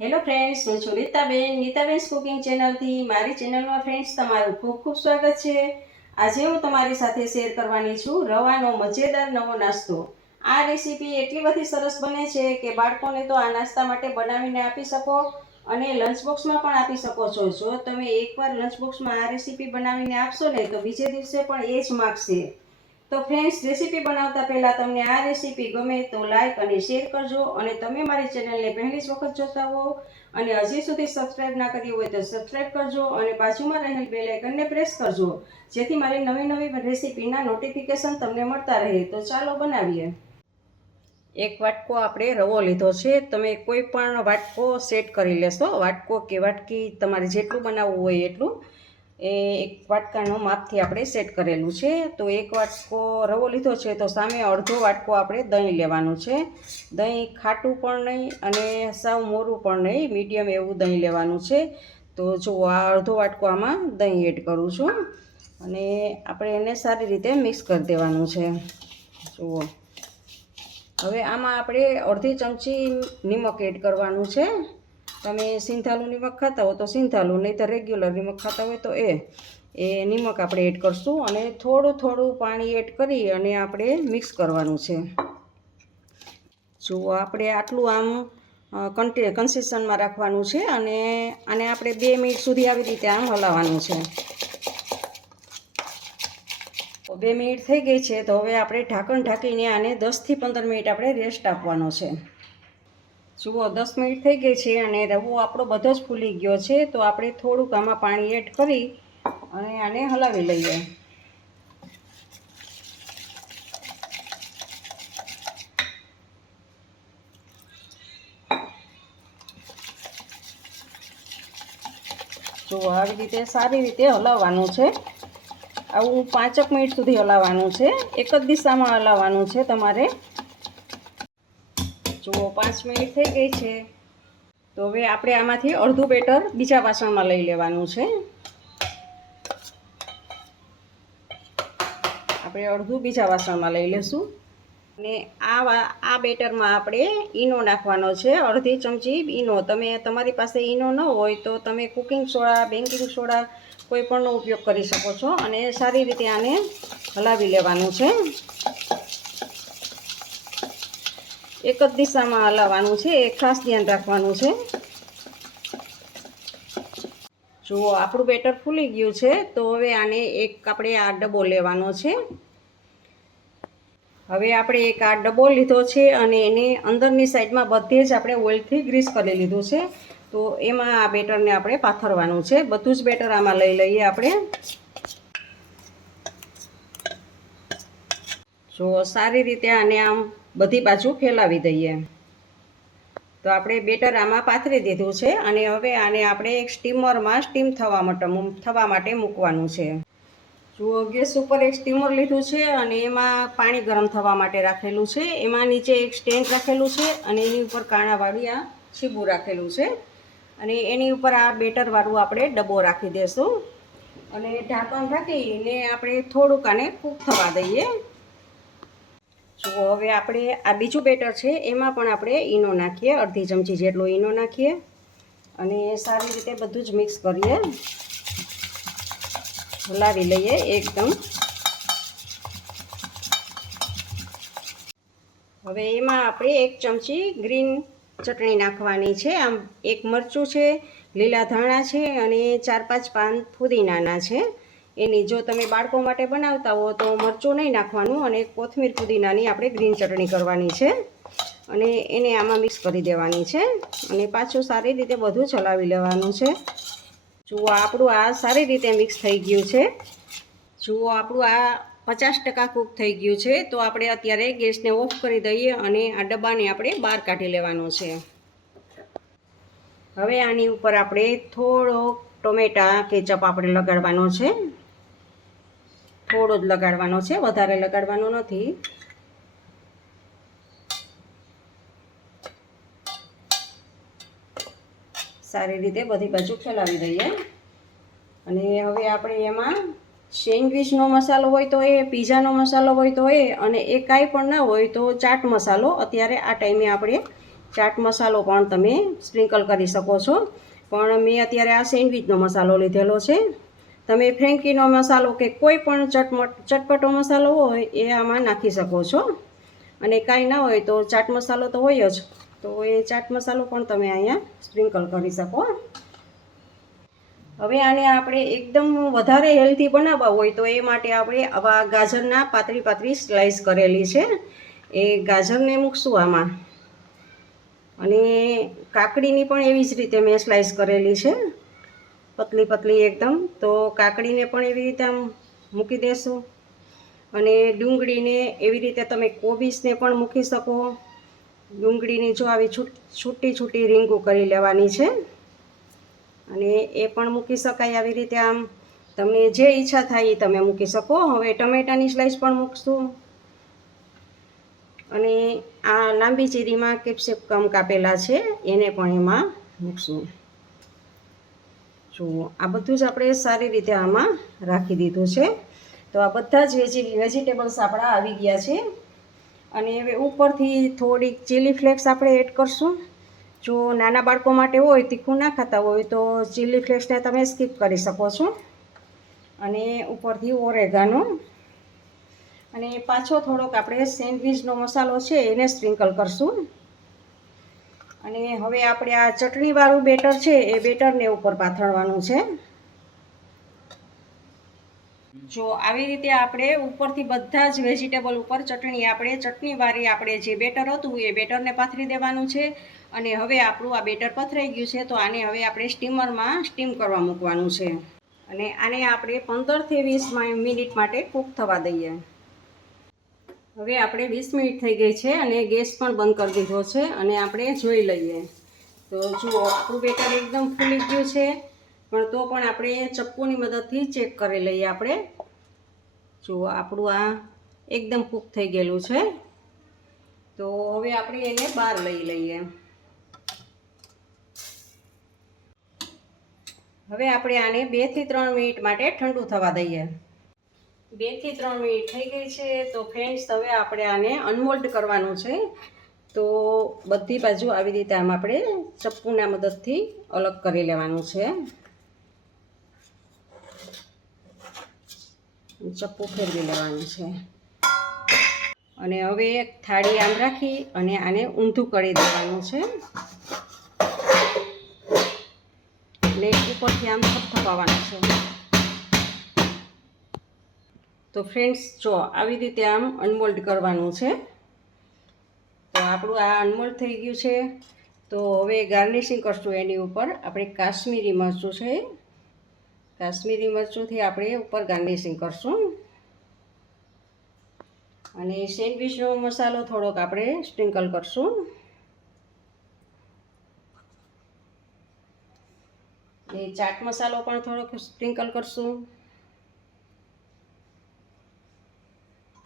Hello friends, હું છું Nitaben cooking ચેનલથી. મારી ચેનલમાં ફ્રેન્ડ્સ તમારું ખૂબ ખૂબ સ્વાગત છે. આજે હું તમારી સાથે શેર કરવાની છું રવાનો મજેદાર નવો નાસ્તો. આ રેસીપી એટલી બધી સરસ બને છે કે બાળકોને તો આ નાસ્તા માટે બનાવીને આપી શકો અને લંચ બોક્સમાં પણ આપી શકો છો. જો તમે એકવાર લંચ બોક્સમાં આ રેસીપી બનાવીને આપશો ને તો બીજે દિવસે પણ એ જ માગશે. તો ફ્રેન્ડ્સ, રેસીપી બનાવતા પહેલાં તમને આ રેસીપી ગમે તો લાઈક અને શેર કરજો. અને તમે મારી ચેનલને પહેલી જ વખત જોતા હો અને હજી સુધી સબસ્ક્રાઈબ ના કરી હોય તો સબસ્ક્રાઈબ કરજો અને બાજુમાં રહેલ બેલ આઇકનને પ્રેસ કરજો, જેથી મારી નવી નવી રેસીપીના નોટિફિકેશન તમને મળતા રહે. તો ચાલો બનાવીએ. એક વાટકો આપણે રવો લીધો છે. તમે કોઈ પણ વાટકો સેટ કરી લેશો. વાટકો કે વાટકી તમારે જેટલું બનાવવું હોય એટલું એ એક વાટકાનો માપથી આપણે સેટ કરેલું છે. તો એક વાટકો રવો લીધો છે તો સામે અડધો વાટકો આપણે દહીં લેવાનું છે. દહીં ખાટું પણ નહીં અને સાવ મોરું પણ નહીં, મીડિયમ એવું દહીં લેવાનું છે. તો જો આ અડધો વાટકો આમાં દહીં એડ કરું છું અને આપણે એને સારી રીતે મિક્સ કરી દેવાનું છે. જુઓ, હવે આમાં આપણે અડધી ચમચી નિમક એડ કરવાનું છે. તમે સિંધાલું નિમક ખાતા હો તો સિંધાલું, નહીં તો રેગ્યુલર નિમક ખાતા હોય તો એ નિમક આપણે એડ કરશું અને થોડું થોડું પાણી એડ કરી અને આપણે મિક્સ કરવાનું છે. જો આપણે આટલું આમ કન્સિસ્ટન્સમાં રાખવાનું છે અને આને આપણે 2 મિનિટ સુધી આવી રીતે આમ હલાવવાનું છે. 2 મિનિટ થઈ ગઈ છે તો હવે આપણે ઢાંકણ ઢાંકીને આને 10થી 15 મિનિટ આપણે રેસ્ટ આપવાનો છે. જુઓ, 10 મિનિટ થઈ ગઈ છે અને રવો આપણો બધો જ ફૂલી ગયો છે. તો આપણે થોડુંક આમાં પાણી એડ કરી અને આને હલાવી લઈએ. જુઓ, આવી રીતે સારી રીતે હલાવવાનું છે. આવું 5 મિનિટ સુધી હલાવવાનું છે. એક જ દિશામાં હલાવવાનું છે તમારે. જુઓ, 5 મિનિટ થઈ ગઈ છે તો હવે આપણે આમાંથી અડધું બેટર બીજા વાસણમાં લઈ લેવાનું છે. આપણે અડધું બીજા વાસણમાં લઈ લઈશું અને આ બેટરમાં આપણે ઈનો નાખવાનો છે. અડધી ચમચી ઈનો. તમારી પાસે ઈનો ન હોય તો તમે કુકિંગ સોડા, બેકિંગ સોડા કોઈ પણનો ઉપયોગ કરી શકો છો અને સારી રીતે આને હલાવી લેવાનું છે. એક જ દિશામાં હલાવવાનું છે, એ ખાસ ધ્યાન રાખવાનું છે. જુઓ, આપણું બેટર ફૂલી ગયું છે તો હવે આને આપણે આ ડબ્બો લેવાનો છે. હવે આપણે એક આ ડબ્બો લીધો છે અને એને અંદરની સાઈડમાં બધે જ આપણે ઓઇલથી ગ્રીસ કરી લીધું છે. તો એમાં આ બેટરને આપણે પાથરવાનું છે. બધું જ બેટર આમાં લઈ લઈએ આપણે. જો સારી રીતે આને આમ બધી બાજુ ફેલાવી દઈએ. તો આપણે બેટર આમાં પાથરી દીધું છે અને હવે આને આપણે એક સ્ટીમરમાં સ્ટીમ થવા માટે મૂકવાનું છે. જુઓ, ગેસ ઉપર એક સ્ટીમર લીધું છે અને એમાં પાણી ગરમ થવા માટે રાખેલું છે. એમાં નીચે એક સ્ટેન્ડ રાખેલું છે અને એની ઉપર કાણાવાળી આ છીબું રાખેલું છે અને એની ઉપર આ બેટરવાળું આપણે ડબ્બો રાખી દઈશું અને ઢાંકણ રાખીને આપણે થોડુંક આને કૂક થવા દઈએ. જુઓ, હવે આપણે આ બીજું બેટર છે એમાં પણ આપણે ઈનો નાખીએ. અડધી ચમચી જેટલો ઈનો નાખીએ અને સારી રીતે બધું જ મિક્સ કરીએ. હલાવી લઈએ એકદમ. હવે એમાં આપણે 1 ચમચી ગ્રીન ચટણી નાખવાની છે. આમ 1 મરચું છે, લીલા ધાણા છે અને 4-5 પાન ફુદીનાના છે. એની જો તમે બાળકો માટે બનાવતા હો તો મરચું નહીં નાખવાનું અને કોથમીર પુદીનાની આપણે ગ્રીન ચટણી કરવાની છે અને એને આમાં મિક્સ કરી દેવાની છે અને પાછું સારી રીતે બધું ચલાવી લેવાનું છે. જુઓ, આપણું આ સારી રીતે મિક્સ થઈ ગયું છે. જુઓ, આપણું આ 50% કૂક થઈ ગયું છે. તો આપણે અત્યારે ગેસને ઓફ કરી દઈએ અને આ ડબ્બાને આપણે બહાર કાઢી લેવાનો છે. હવે આની ઉપર આપણે થોડો ટોમેટા કેચઅપ આપણે લગાડવાનો છે. થોડો જ લગાડવાનો છે, વધારે લગાડવાનો નથી. સારી રીતે બધી બાજુ ફેલાવી દઈએ અને હવે આપણે એમાં સેન્ડવિચનો મસાલો હોય તો એ, પીઝાનો મસાલો હોય તો એ, અને એ કાંઈ પણ ના હોય તો ચાટ મસાલો અત્યારે આ ટાઈમે આપણે ચાટ મસાલો પણ તમે સ્પ્રિંકલ કરી શકો છો, પણ મેં અત્યારે આ સેન્ડવિચનો મસાલો લીધેલો છે. તમે ફ્રેન્કીનો મસાલો કે કોઈ પણ ચટપટો મસાલો હોય એ આમાં નાખી શકો છો, અને કાંઈ ના હોય તો ચાટ મસાલો તો હોય જ, તો એ ચાટ મસાલો પણ તમે અહીંયા સ્પ્રિંકલ કરી શકો. હવે આને આપણે એકદમ વધારે હેલ્ધી બનાવવા હોય તો એ માટે આપણે આવા ગાજરના પાતળી સ્લાઈસ કરેલી છે, એ ગાજરને મૂકશું આમાં. અને કાકડીની પણ એવી જ રીતે મેં સ્લાઈસ કરેલી છે, પતલી એકદમ. તો કાકડીને પણ એવી રીતે આમ મૂકી દેશું. અને ડુંગળીને એવી રીતે તમે કોબીસને પણ મૂકી શકો. ડુંગળીની જો આવી છૂટી રીંગું કરી લેવાની છે, અને એ પણ મૂકી શકાય આવી રીતે. આમ તમને જે ઈચ્છા થાય એ તમે મૂકી શકો. હવે ટમેટાની સ્લાઈસ પણ મૂકશું, અને આ લાંબી ચીરીમાં કેપ્સિકમ કાપેલા છે એને પણ એમાં મૂકશું. જો આ બધું જ આપણે સારી રીતે આમાં રાખી દીધું છે. તો આ બધા જ વેજીટેબલ્સ આપણા આવી ગયા છે. અને હવે ઉપરથી થોડીક ચીલી ફ્લેક્સ આપણે એડ કરશું. જો નાના બાળકો માટે હોય, તીખું ના ખાતા હોય તો ચીલી ફ્લેક્સને તમે સ્કીપ કરી શકો છો. અને ઉપરથી ઓરેગાનો, અને પાછો થોડોક આપણે સેન્ડવિચનો મસાલો છે એને સ્પ્રિંકલ કરશું. અને હવે આપણે આ ચટણીવાળું બેટર છે એ બેટરને ઉપર પાથરવાનું છે. જો આવી રીતે આપણે ઉપરથી બધા જ વેજીટેબલ ઉપર ચટણીવાળી આપણે જે બેટર હતું એ બેટરને પાથરી દેવાનું છે. અને હવે આપણું આ બેટર પથરાઈ ગયું છે, તો આને હવે આપણે સ્ટીમરમાં સ્ટીમ કરવા મૂકવાનું છે. અને આને આપણે 15 થી 20 મિનિટ માટે કૂક થવા દઈએ. હવે આપણે 20 મિનિટ થઈ ગઈ છે અને ગેસ પણ બંધ કરી દીધો છે, અને આપણે જોઈ લઈએ. તો જુઓ આપણું બેટર એકદમ ફૂલી ગયું છે, પણ તો પણ આપણે ચપ્પુની મદદથી ચેક કરી લઈએ આપણે. જુઓ આપણું આ એકદમ કૂક થઈ ગયેલું છે. તો હવે આપણે એને બહાર લઈ લઈએ. હવે આપણે આને 2 થી 3 મિનિટ માટે ઠંડુ થવા દઈએ. 2 થી 3 મિનિટ થઈ ગઈ છે. તો ફ્રેન્ડ્સ, હવે આપણે આને અનમોલ્ડ કરવાનું છે. તો બધી બાજુ આવી રીતે આમ આપણે ચપ્પુના મદદથી અલગ કરી લેવાનું છે. ચપ્પુ ફેરવી લેવાનું છે. અને હવે એક થાળી આમ રાખી અને આને ઊંધું કરી દેવાનું છે, અને ઉપરથી આમ થપથપાવવાનું છે. તો ફ્રેન્ડ્સ, જો આવી રીતે આમ અનમોલ્ડ કરવાનું છે. તો આપણું આ અનમોલ્ડ થઈ ગયું છે. તો હવે ગાર્નિશિંગ કરશું એની ઉપર. આપણે કાશ્મીરી મરચું છે, કાશ્મીરી મરચુંથી આપણે ઉપર ગાર્નિશિંગ કરશું. અને સેન્ડવિચનો મસાલો થોડોક આપણે સ્પ્રિંકલ કરશું. એ ચાટ મસાલો પણ થોડોક સ્પ્રિંકલ કરશું.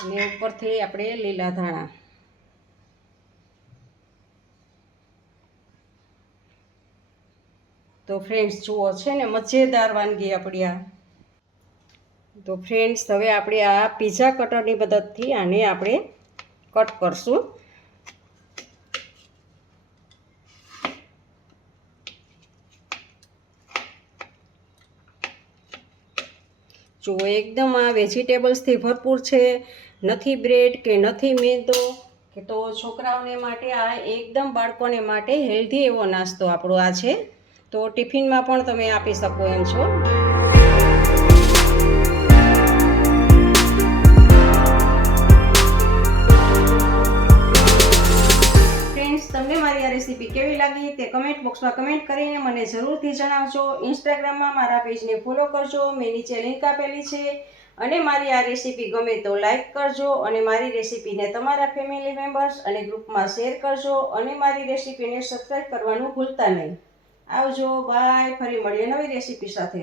અને ઉપરથી આપણે લીલા ધાણા. તો ફ્રેન્ડ્સ, જુઓ છે ને મજેદાર વાનગી આપણી આ. તો ફ્રેન્ડ્સ, હવે આપણે આ પીઝા કટરની મદદથી આને આપણે કટ કરશું. જુઓ એકદમ આ વેજીટેબલ્સથી ભરપૂર છે, નથી બ્રેડ કે નથી મેંદો કે. તો છોકરાઓને માટે આ એકદમ બાળકોને માટે હેલ્ધી એવો નાસ્તો આપણો આ છે. તો ટિફિનમાં પણ તમે આપી શકો એમ છો. તમને મારી આ રેસીપી કેવી લાગી તે કમેન્ટ બોક્સમાં કમેન્ટ કરીને મને જરૂરથી જણાવજો. ઇન્સ્ટાગ્રામમાં મારા પેજને ફોલો કરજો, મેં નીચે લિંક આપેલી છે. અને મારી આ રેસીપી ગમે તો લાઈક કરજો, અને મારી રેસીપીને તમારા ફેમિલી મેમ્બર્સ અને ગ્રુપમાં શેર કરજો, અને મારી રેસીપીને સબસ્ક્રાઈબ કરવાનું ભૂલતા નહીં. આવજો, બાય. ફરી મળીએ નવી રેસીપી સાથે.